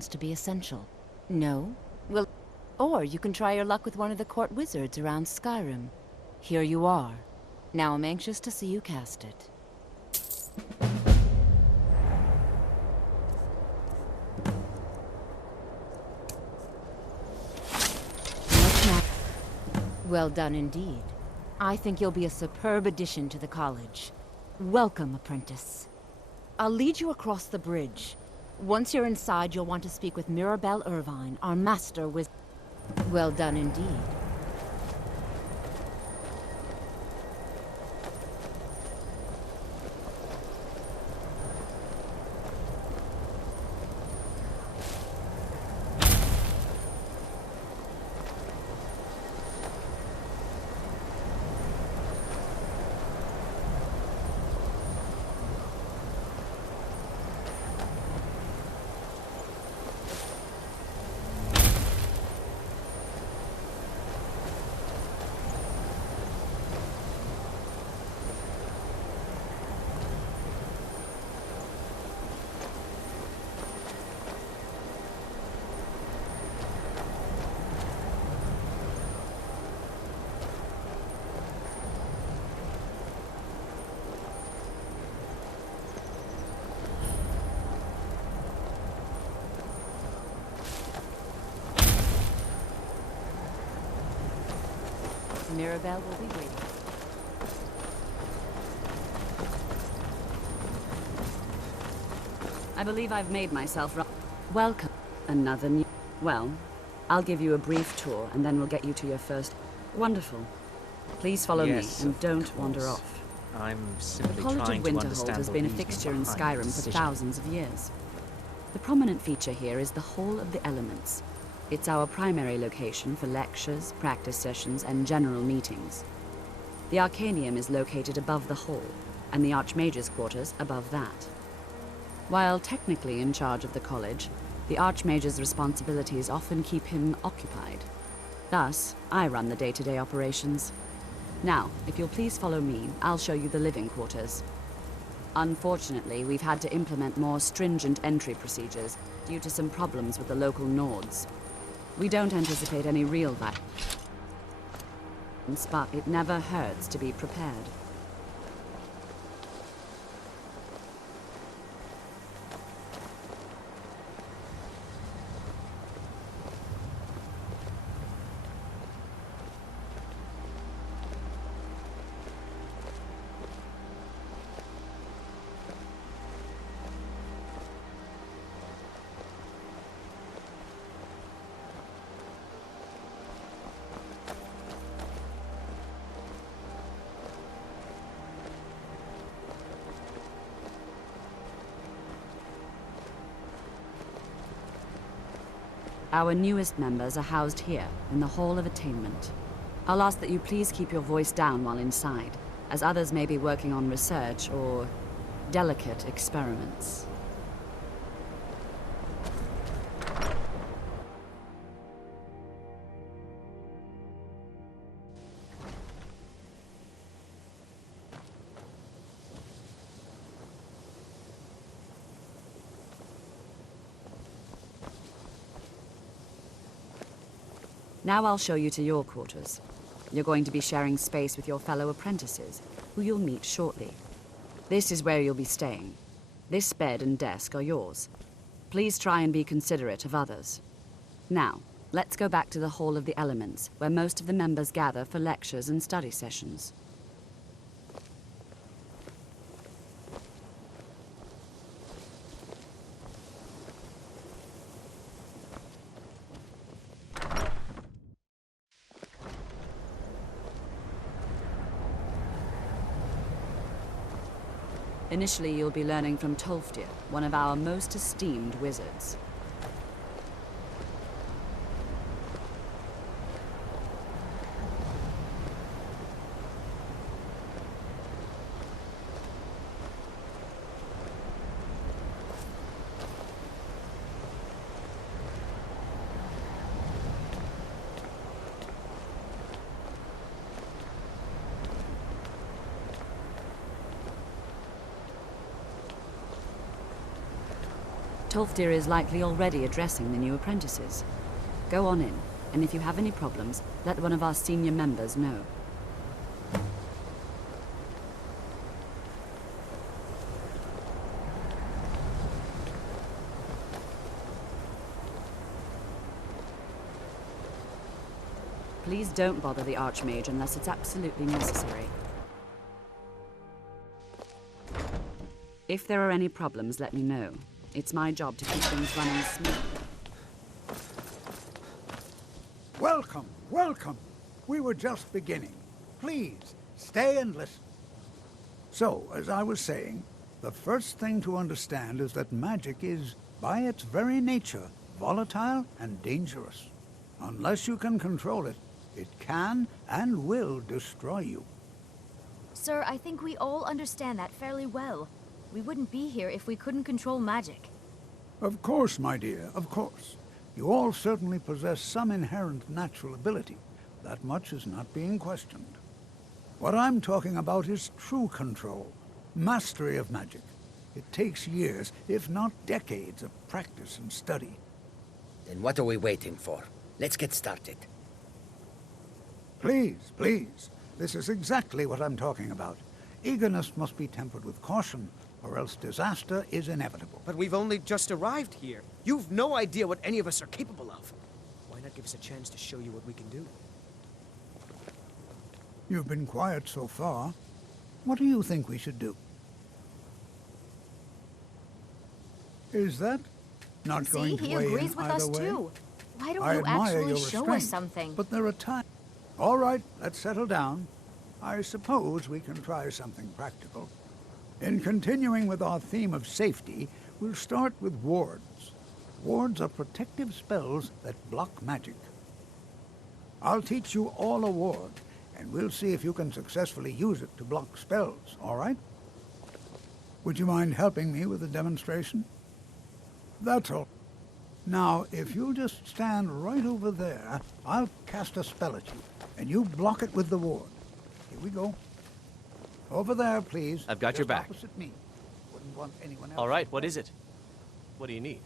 grounds to be essential. No? Well, or you can try your luck with one of the court wizards around Skyrim. Here you are. Now I'm anxious to see you cast it. Well done indeed. I think you'll be a superb addition to the college. Welcome, apprentice. I'll lead you across the bridge. Once you're inside, you'll want to speak with Mirabelle Irvine, our master wizard. Well done indeed. Mirabelle will be waiting. I believe I've made myself welcome. Another new... Well, I'll give you a brief tour and then we'll get you to your first... Wonderful. Please follow me and don't wander off. I'm simply the College of trying to Winterhold understand has the been a reasoning fixture in behind Skyrim the for decision. thousands of years. The prominent feature here is the Hall of the Elements. It's our primary location for lectures, practice sessions, and general meetings. The Arcanium is located above the hall, and the Archmage's quarters above that. While technically in charge of the college, the Archmage's responsibilities often keep him occupied. Thus, I run the day-to-day operations. Now, if you'll please follow me, I'll show you the living quarters. Unfortunately, we've had to implement more stringent entry procedures due to some problems with the local Nords. We don't anticipate any real violence, but it never hurts to be prepared. Our newest members are housed here, in the Hall of Attainment. I'll ask that you please keep your voice down while inside, as others may be working on research or delicate experiments. Now I'll show you to your quarters. You're going to be sharing space with your fellow apprentices, who you'll meet shortly. This is where you'll be staying. This bed and desk are yours. Please try and be considerate of others. Now, let's go back to the Hall of the Elements, where most of the members gather for lectures and study sessions. Initially, you'll be learning from Tolfdir, one of our most esteemed wizards. Tolfdir is likely already addressing the new apprentices. Go on in, and if you have any problems, let one of our senior members know. Please don't bother the Archmage unless it's absolutely necessary. If there are any problems, let me know. It's my job to keep things running smoothly. Welcome, welcome. We were just beginning. Please, stay and listen. So, as I was saying, the first thing to understand is that magic is, by its very nature, volatile and dangerous. Unless you can control it, it can and will destroy you. Sir, I think we all understand that fairly well. We wouldn't be here if we couldn't control magic. Of course, my dear, of course. You all certainly possess some inherent natural ability. That much is not being questioned. What I'm talking about is true control, mastery of magic. It takes years, if not decades, of practice and study. Then what are we waiting for? Let's get started. Please, please. This is exactly what I'm talking about. Eagerness must be tempered with caution, or else disaster is inevitable. But we've only just arrived here. You've no idea what any of us are capable of. Why not give us a chance to show you what we can do? You've been quiet so far. What do you think we should do? Is that not going to See, he weigh agrees in with either us way? too. Why don't I you admire actually your show restraint, us something? but there are times... All right, let's settle down. I suppose we can try something practical. In continuing with our theme of safety, we'll start with wards. Wards are protective spells that block magic. I'll teach you all a ward, and we'll see if you can successfully use it to block spells, all right? Would you mind helping me with the demonstration? That's all. Now, if you'll just stand right over there, I'll cast a spell at you, and you block it with the ward. Here we go. Over there, please. I've got your back. Opposite me. Wouldn't want anyone else. All right, what is it? What do you need?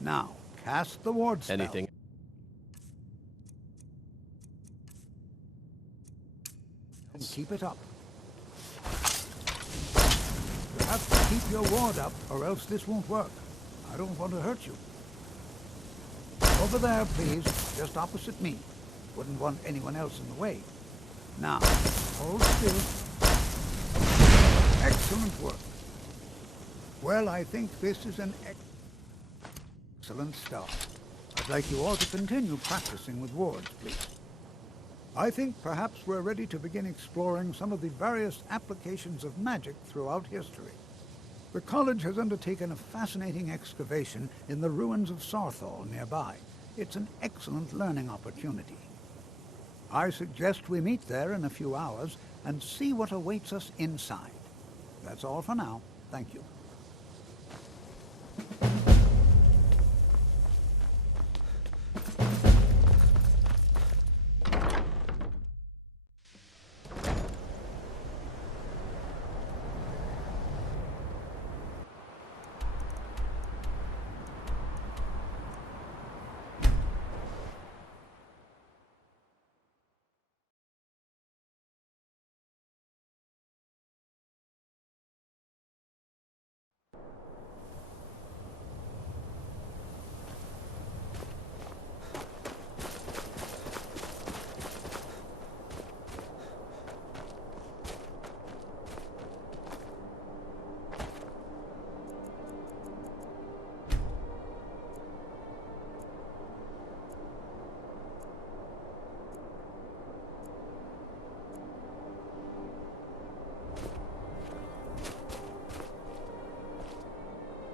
Now, cast the ward spell. Anything? And keep it up. You have to keep your ward up, or else this won't work. I don't want to hurt you. Over there, please. Just opposite me. Wouldn't want anyone else in the way. Now, hold still. Excellent work. Well, I think this is an excellent start. I'd like you all to continue practicing with wards, please. I think perhaps we're ready to begin exploring some of the various applications of magic throughout history. The college has undertaken a fascinating excavation in the ruins of Saarthal nearby. It's an excellent learning opportunity. I suggest we meet there in a few hours and see what awaits us inside. That's all for now. Thank you.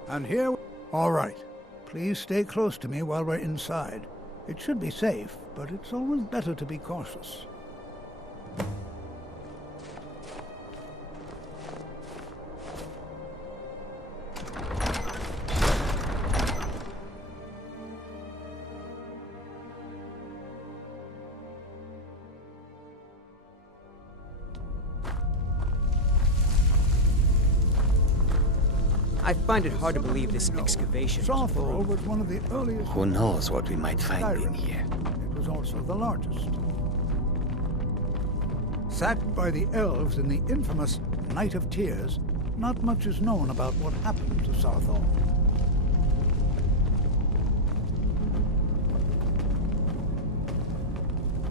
And here... All right. Please stay close to me while we're inside. It should be safe, but it's always better to be cautious. I find it hard to believe this excavation. Saarthal was one of the earliest... Who knows what we might find Skyrim. in here? It was also the largest. Sacked by the elves in the infamous Night of Tears, not much is known about what happened to Saarthal.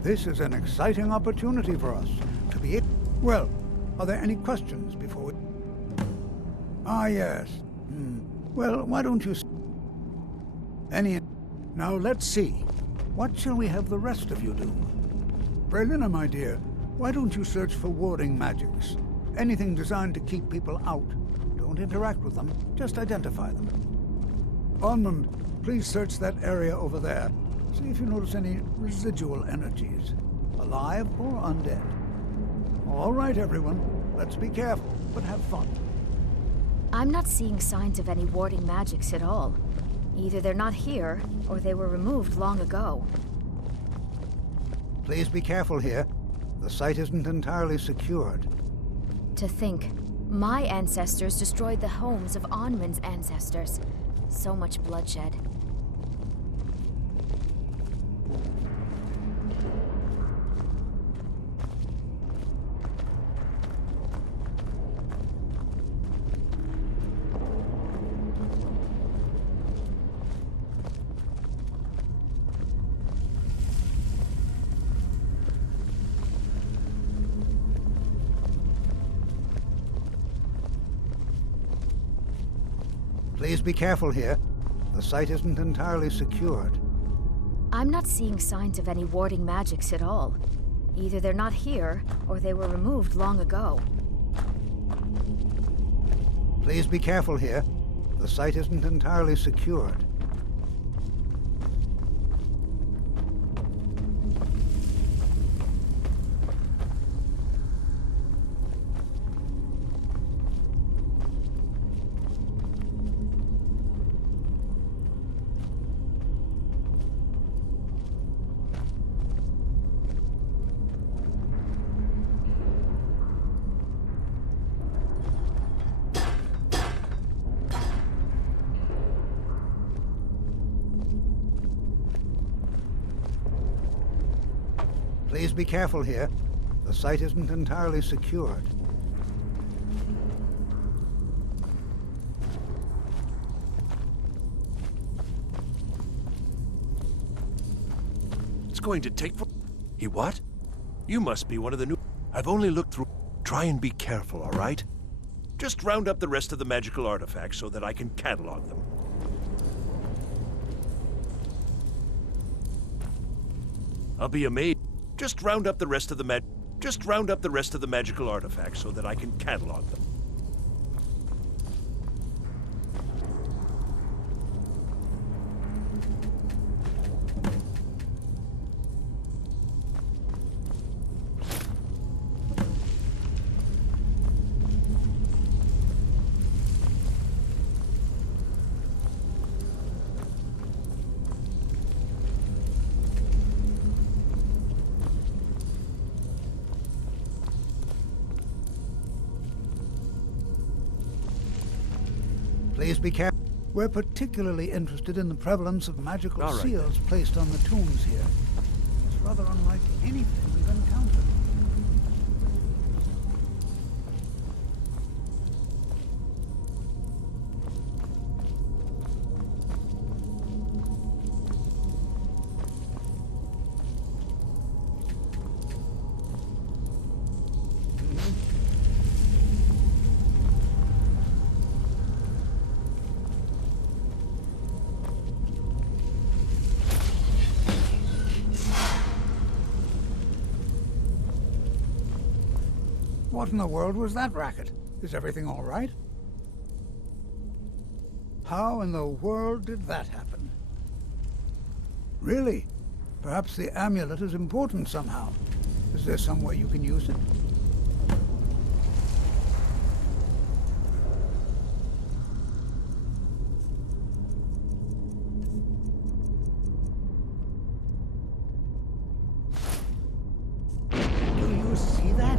This is an exciting opportunity for us to be it. Well, are there any questions before we... Ah, yes. Well, why don't you... Any... Now, let's see. What shall we have the rest of you do? Berlina, my dear, why don't you search for warding magics? Anything designed to keep people out. Don't interact with them, just identify them. Ormond, please search that area over there. See if you notice any residual energies, alive or undead. All right, everyone. Let's be careful, but have fun. I'm not seeing signs of any warding magics at all. Either they're not here, or they were removed long ago. Please be careful here. The site isn't entirely secured. To think, my ancestors destroyed the homes of Onmund's ancestors. So much bloodshed. Please be careful here. The site isn't entirely secured. I'm not seeing signs of any warding magics at all. Either they're not here, or they were removed long ago. Please be careful here. The site isn't entirely secured. Please be careful here. The site isn't entirely secured. It's going to take for... He what? You must be one of the new... I've only looked through... Try and be careful, all right? Just round up the rest of the magical artifacts so that I can catalog them. I'll be amazed. Just round up the rest of the magical artifacts so that I can catalog them. Please be careful. We're particularly interested in the prevalence of magical All right, seals placed on the tombs here. It's rather unlike anything we've encountered. What in the world was that racket? Is everything all right? How in the world did that happen? Really? Perhaps the amulet is important somehow. Is there some way you can use it? Do you see that?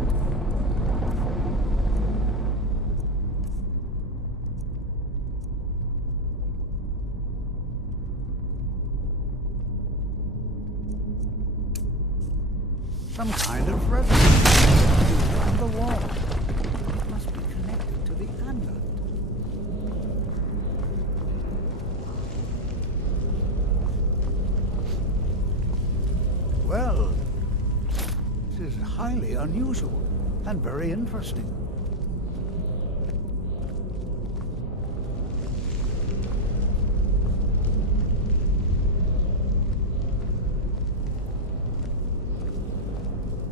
some kind of residence on the wall. It must be connected to the amulet. Well, this is highly unusual and very interesting.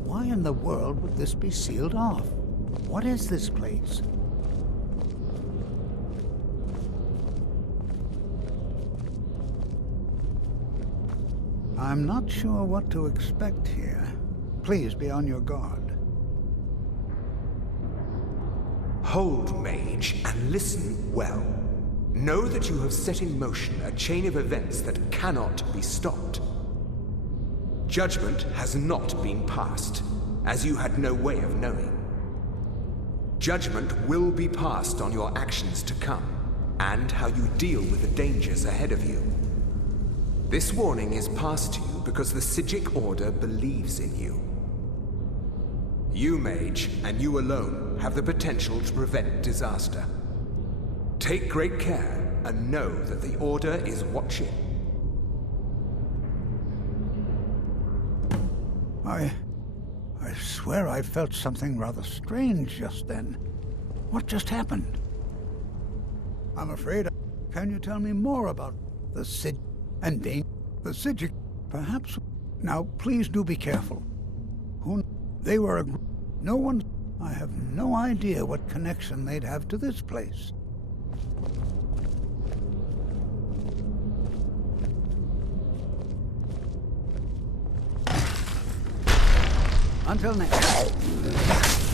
Why in the world would this be sealed off? What is this place? I'm not sure what to expect here. Please be on your guard. Hold, mage, and listen well. Know that you have set in motion a chain of events that cannot be stopped. Judgment has not been passed, as you had no way of knowing. Judgment will be passed on your actions to come, and how you deal with the dangers ahead of you. This warning is passed to you because the Psijic Order believes in you. You, mage, and you alone, have the potential to prevent disaster. Take great care, and know that the Order is watching. I swear I felt something rather strange just then. What just happened? I'm afraid... Can you tell me more about the Sid... and Dane? The Psijic... Perhaps... Now, please do be careful. Who... They were a... No one... I have no idea what connection they'd have to this place. Until next time.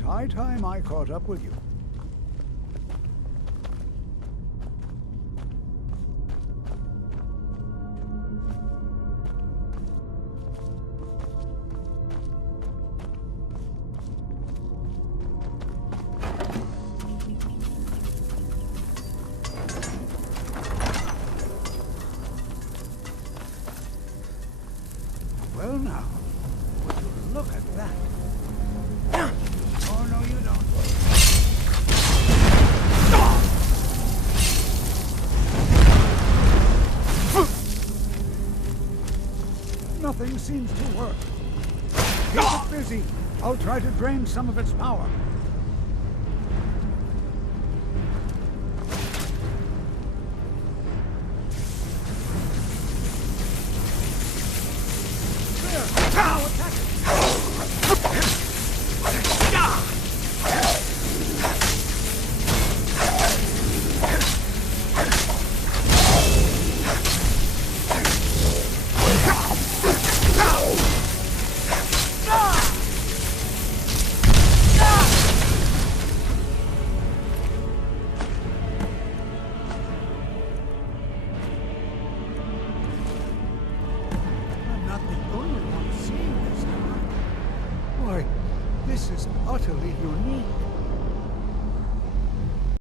high time I caught up with you. Well now, would you look at that? Oh, no, you don't. Nothing seems to work. Keep it busy. I'll try to drain some of its power. Boy, this is utterly unique.